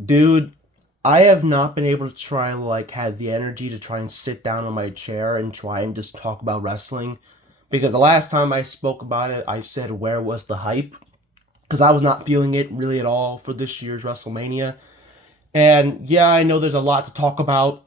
Dude, I have not been able to try and have the energy to try and sit down on my chair and try and just talk about wrestling. Because the last time I spoke about it, I said where was the hype? Because I was not feeling it really at all for this year's WrestleMania. And yeah, I know there's a lot to talk about.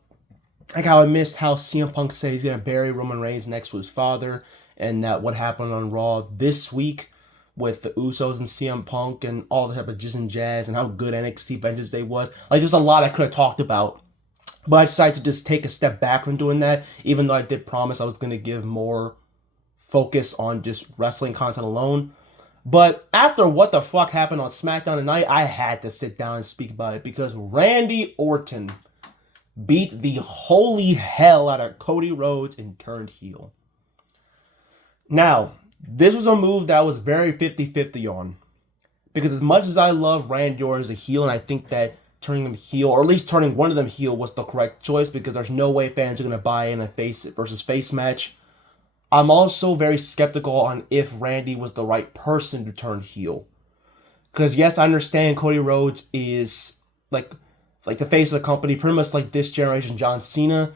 Like how I missed how CM Punk said he's gonna bury Roman Reigns next to his father, and that what happened on Raw this week with the Usos and CM Punk and all the type of jizz and jazz and how good NXT Vengeance Day was. Like there's a lot I could have talked about, but I decided to just take a step back from doing that. Even though I did promise I was gonna give more focus on just wrestling content alone. But after what the fuck happened on Smackdown tonight, I had to sit down and speak about it because Randy Orton beat the holy hell out of Cody Rhodes and turned heel. Now, this was a move that was very 50-50 on. Because as much as I love Randy Orton as a heel, and I think that turning him heel, or at least turning one of them heel, was the correct choice, because there's no way fans are going to buy in a face versus face match, I'm also very skeptical on if Randy was the right person to turn heel. Because yes, I understand Cody Rhodes is like the face of the company, pretty much like this generation John Cena.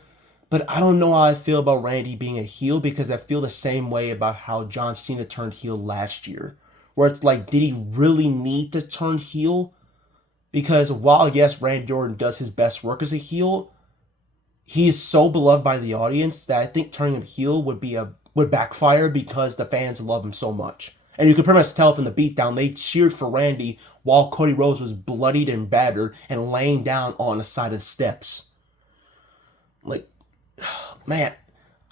But I don't know how I feel about Randy being a heel, because I feel the same way about how John Cena turned heel last year. Where it's like, did he really need to turn heel? Because while, yes, Randy Orton does his best work as a heel, he's so beloved by the audience that I think turning him heel would backfire because the fans love him so much. And you could pretty much tell from the beatdown, they cheered for Randy while Cody Rhodes was bloodied and battered and laying down on the side of the steps. Like, man,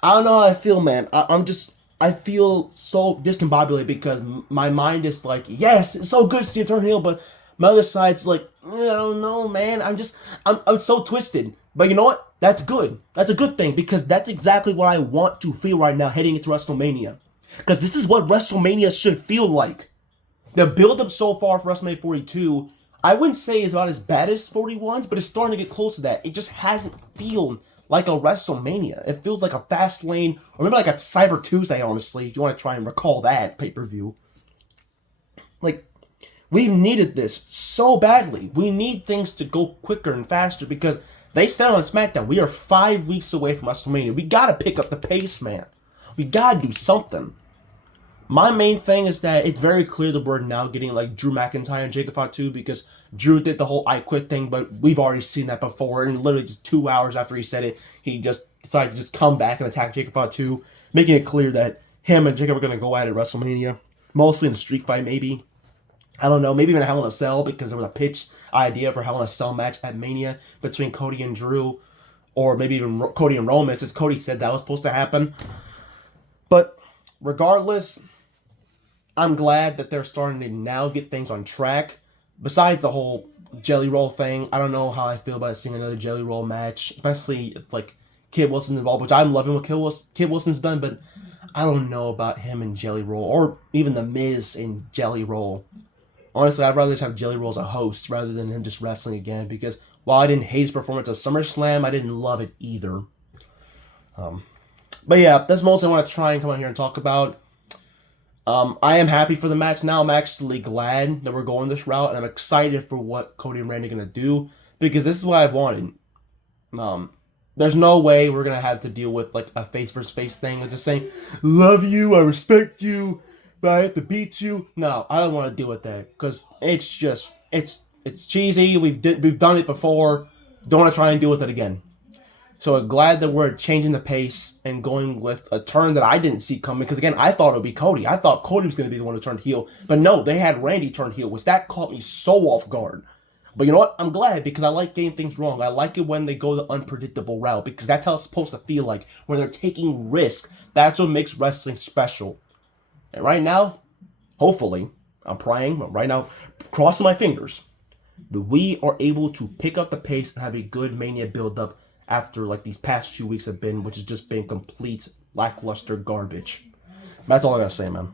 I don't know how I feel, man. I feel so discombobulated because my mind is like, yes, it's so good to see him turn heel, but my other side's like, I don't know, man. I'm so twisted. But you know what? That's good. That's a good thing, because that's exactly what I want to feel right now heading into WrestleMania. Because this is what WrestleMania should feel like. The build up so far for WrestleMania 42, I wouldn't say is about as bad as 41's, but it's starting to get close to that. It just hasn't feel like a WrestleMania. It feels like a fast lane, or maybe like a Cyber Tuesday, honestly, if you want to try and recall that pay-per-view. Like, we've needed this so badly. We need things to go quicker and faster, because they said on SmackDown, we are 5 weeks away from WrestleMania. We gotta pick up the pace, man. We gotta do something. My main thing is that it's very clear that we're now getting like Drew McIntyre and Jacob Fatu, because Drew did the whole I quit thing, but we've already seen that before. And literally just 2 hours after he said it, he just decided to just come back and attack Jacob Fatu, making it clear that him and Jacob are going to go at it at WrestleMania. Mostly in a street fight, maybe. I don't know, maybe even a Hell in a Cell, because there was a pitch idea for Hell in a Cell match at Mania between Cody and Drew, or maybe even Cody and Roman, since Cody said that was supposed to happen. But regardless, I'm glad that they're starting to now get things on track. Besides the whole Jelly Roll thing, I don't know how I feel about seeing another Jelly Roll match, especially if like Kid Wilson's involved, which I'm loving what Kid Wilson's done, but I don't know about him and Jelly Roll, or even The Miz and Jelly Roll. Honestly, I'd rather just have Jelly Roll as a host rather than him just wrestling again, because while I didn't hate his performance at SummerSlam, I didn't love it either. But yeah, that's mostly what I want to try and come on here and talk about. I am happy for the match now. I'm actually glad that we're going this route, and I'm excited for what Cody and Randy are going to do, because this is what I've wanted. There's no way we're going to have to deal with like a face versus face thing of just saying, love you, I respect you, but I have to beat you. No, I don't want to deal with that, because it's just, it's cheesy. We've done it before. Don't want to try and deal with it again. So I'm glad that we're changing the pace and going with a turn that I didn't see coming. Because again, I thought it would be Cody. I thought Cody was going to be the one who turned heel. But no, they had Randy turn heel, which that caught me so off guard. But you know what? I'm glad, because I like getting things wrong. I like it when they go the unpredictable route, because that's how it's supposed to feel like. When they're taking risks. That's what makes wrestling special. And right now, hopefully, I'm praying, but right now, crossing my fingers, that we are able to pick up the pace and have a good Mania build-up after like these past few weeks have been, which has just been complete lackluster garbage. That's all I gotta say, man.